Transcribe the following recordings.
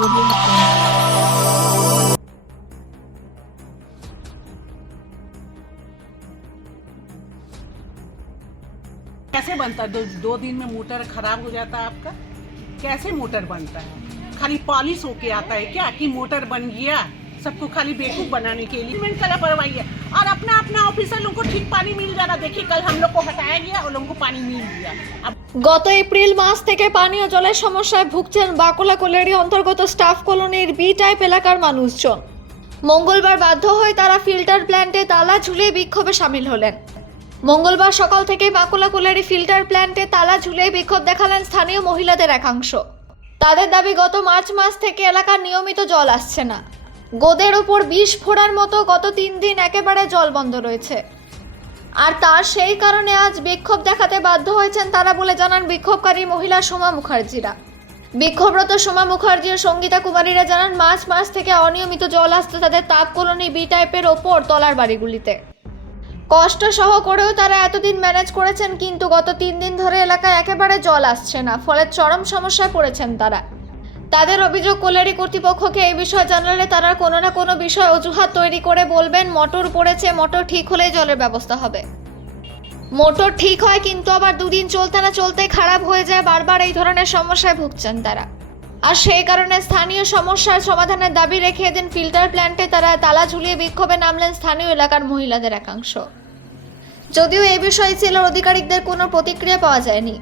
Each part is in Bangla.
कैसे बनता है? दो दिन में मोटर खराब हो जाता है आपका। कैसे मोटर बनता है? खाली पॉलिश होके आता है क्या कि मोटर बन गया? सबको खाली बेवकूफ बनाने के लिए इवेंट का लापरवाही है। और अपना अपना ऑफिसर लोगों को ठीक पानी मिल जाना। देखिए कल हम लोग को हटाया गया, उन लोगों को पानी मिल गया। अब গত এপ্রিল মাস থেকে পানীয় জলের সমস্যায় ভুগছেন বাকুলা কোলেরি অন্তর্গত স্টাফ কলোনির বি টাইপ এলাকার মানুষজন। মঙ্গলবার বাধ্য হয়ে তারা ফিল্টার প্ল্যান্টে তালা ঝুলিয়ে বিক্ষোভে সামিল হলেন। মঙ্গলবার সকাল থেকে বাকুলা কোলেরি ফিল্টার প্ল্যান্টে তালা ঝুলিয়ে বিক্ষোভ দেখালেন স্থানীয় মহিলাদের একাংশ। তাদের দাবি গত মার্চ মাস থেকে এলাকার নিয়মিত জল আসছে না। গোদের ওপর বিষ ফোড়ার মতো গত 3 দিন একেবারে জল বন্ধ রয়েছে। আর তার সেই কারণে আজ বিক্ষোভ দেখাতে বাধ্য হয়েছেন তারা বলে জানান বিক্ষোভকারী মহিলা সোমা মুখার্জিরা। বিক্ষোভরত সোমা মুখার্জি ও সঙ্গীতা কুমারীরা জানান মার্চ মাস থেকে অনিয়মিত জল আসছে তাদের তাপ কলোনি বি টাইপের ওপর তলার বাড়িগুলিতে। কষ্ট সহ করেও তারা এতদিন ম্যানেজ করেছেন, কিন্তু গত 3 দিন ধরে এলাকায় একেবারে জল আসছে না, ফলে চরম সমস্যায় পড়েছেন তারা। তাদের অভিযোগ কোলেরি কর্তৃপক্ষকে এই বিষয়ে জানালে তারা কোনো না কোনো বিষয় অজুহাত তৈরি করে বলবেন মোটর পড়েছে, মোটর ঠিক হলেই জলের ব্যবস্থা হবে। মোটর ঠিক হয় কিন্তু আবার 2 দিন চলতে না চলতেই খারাপ হয়ে যায়। বারবার এই ধরনের সমস্যায় ভুগছেন তারা। আর সেই কারণে স্থানীয় সমস্যার সমাধানের দাবি রেখে এদিন ফিল্টার প্ল্যান্টে তারা তালা ঝুলিয়ে বিক্ষোভে নামলেন স্থানীয় এলাকার মহিলাদের একাংশ। যদিও এই বিষয়ে জেলার আধিকারিকদের কোনো প্রতিক্রিয়া পাওয়া যায়নি।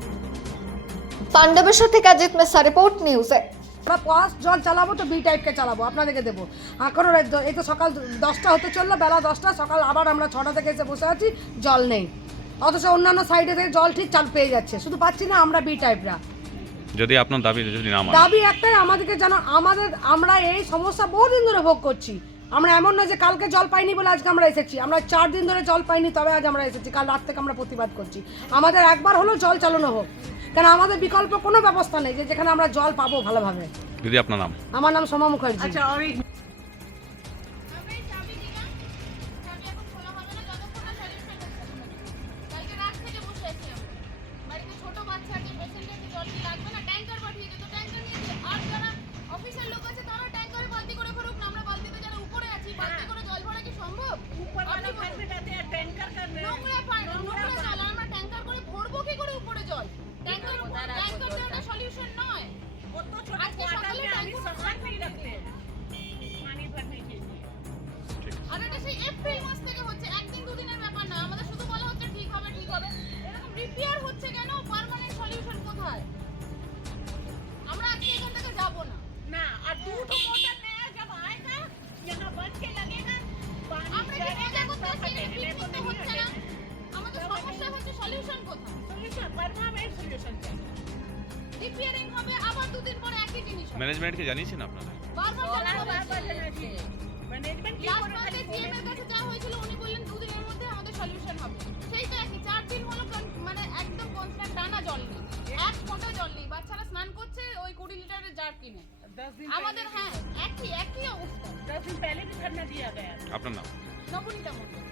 পাণ্ডবেশ্বর থেকে অজিত মেসা, রিপোর্ট নিউজে। আমরা পাঁচ জল চালাবো তো বি টাইপকে চালাবো, আপনাদেরকে দেবো। এখন এই তো সকাল 10টা হতে চললো, বেলা 10টা, সকাল আবার আমরা 6টা থেকে এসে বসে আছি, জল নেই। অথচ অন্যান্য সাইডে থেকে জল ঠিক চাল পেয়ে যাচ্ছে, শুধু পাচ্ছি না আমরা বি টাইপরা। যদি আপনার দাবি যদি না মানে, দাবি একটাই, আমাদেরকে যেন আমরা এই সমস্যা বহুদিন ধরে ভোগ করছি। আমরা এমন নয় যে কালকে জল পাইনি বলে আজকে আমরা এসেছি, আমরা 4 দিন ধরে জল পাইনি তবে আজ আমরা এসেছি। কাল রাত থেকে আমরা প্রতিবাদ করছি, আমাদের একবার হলো জল চালানো হোক, কেন আমাদের বিকল্প কোনো ব্যবস্থা নেই যে যেখানে আমরা জল পাবো ভালোভাবে। যদি আপনার নাম? আমার নাম সোমা মুখার্জি। अच्छा और एक এপ্রিল মাস থেকে হচ্ছে, একদিন দুদিনের ব্যাপার না। আমাদের শুধু বলা হচ্ছে ঠিক হবে ঠিক হবে, এরকম রিপেয়ার হচ্ছে কেন? পার্মানেন্ট সলিউশন কোথায়? আমরা আজকে এখান থেকে যাব না। ना और 2 मोटर नया जब आएगा यहाँ बन के लगेगा আমরা কি মজা করতেছি? পিকনিক তো হচ্ছে না। আমাদের সমস্যা হচ্ছে সলিউশন কোথায়? सॉल्यूशन परमानेंट सॉल्यूशन चाहिए। রিপেয়ারিং হবে আবার 2 দিন পরে একই জিনিস হবে। ম্যানেজমেন্টকে জানিয়েছেন আপনারা? বারবার मैनेजमेंट की লাস্ট মাসে জিএম এর কাছে যাওয়া হয়েছিল, উনি বললেন 2 দিনের মধ্যে আমাদের সলিউশন হবে। সেই তো একই 4 দিন হলো মানে একদম কনস্ট্যান্ট টানা জল নেই, এক ফোঁটা জল নেই। বাচ্চারা স্নান করছে ওই 20 লিটারের জার কিনে। 10 दिन আমাদের হ্যাঁ একই অবস্থা। 10 दिन पहले भी धरना दिया गया। আপনার নাম? নবনীতা মন্ডল।